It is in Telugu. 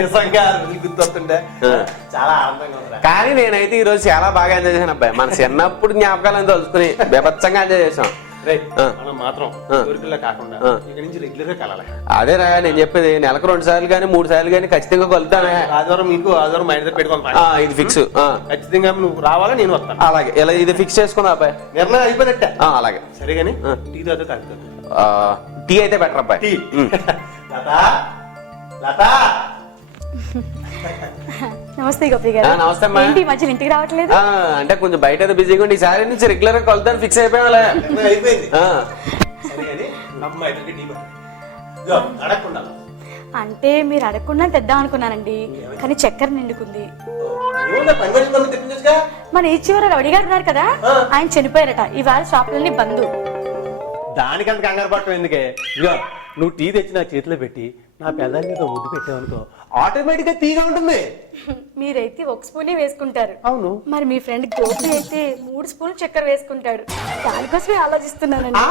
నిజంగా గుర్తొస్తుండే చాలా ఆనందంగా ఉంది. కానీ నేనైతే ఈ రోజు చాలా బాగా ఎంజాయ్ చేశాను అబ్బాయి. మన చిన్నప్పుడు జ్ఞాపకాలను తలుచుకుని బీభత్సంగా ఎంజాయ్ చేసాం. మనం మాత్రం కోరికల్లో కాకుండా ఇక్కడి నుంచి రెగ్యులర్ గా కలాలి. అదేరా నేను చెప్పేది, నెలకు 2 సార్లు కానీ 3 సార్లు కానీ ఖచ్చితంగా కలుద్దామే. ఆదివారం మీకు ఆదివారం మా ఇంటి దగ్గర పెట్టుకోవాలి. ఇది ఫిక్స్. ఖచ్చితంగా నువ్వు రావాలా, నేను వస్తాను. అలాగే ఇలా ఇది ఫిక్స్ చేసుకున్నా అబ్బాయి. నిర్ణయం అయిపోయినట్టే. అలాగే సరే గానీ టీ తాతో కలుగుతాను. టీ అయితే బెటర్ అబ్బాయి. టీ లతా లతా. నమస్తే గోపి గారు. నమస్తే అమ్మా. ఏంటి ఈ మధ్యన ఇంటికి రావట్లేదు? అంటే కొంచెం బయట అయితే బిజీగా ఉండి ఈసారి నుంచి రెగ్యులర్ గా కలుద్దాం ఫిక్స్ అయిపోయాలే. అయిపోయింది. సరే గానీ అమ్మాయి దగ్గర టీ అడగకుండా. అంటే మీరు అడగకుండా తెద్దాం అనుకున్నానండి, కానీ చక్కెర నిండుకుంది. మన ఈ చివర రౌడీ గారు ఉన్నారు కదా, ఆయన చనిపోయారట. ఇవాళ షాపులన్నీ బంద్. దానికంత కంగారు పట్టం ఎందుకే? ఇగో నువ్వు టీ తెచ్చి నా చేతిలో పెట్టి నా పెదాల మీద ముద్దు పెట్టావు అనుకో, ఆటోమేటిక్ గా తీగా ఉంటుంది. మీరైతే 1 స్పూనే వేసుకుంటారు. అవును. మరి మీ ఫ్రెండ్ గోపి అయితే 3 స్పూన్లు చక్కెర వేసుకుంటాడు. దానికోసమే ఆలోచిస్తున్నానండి.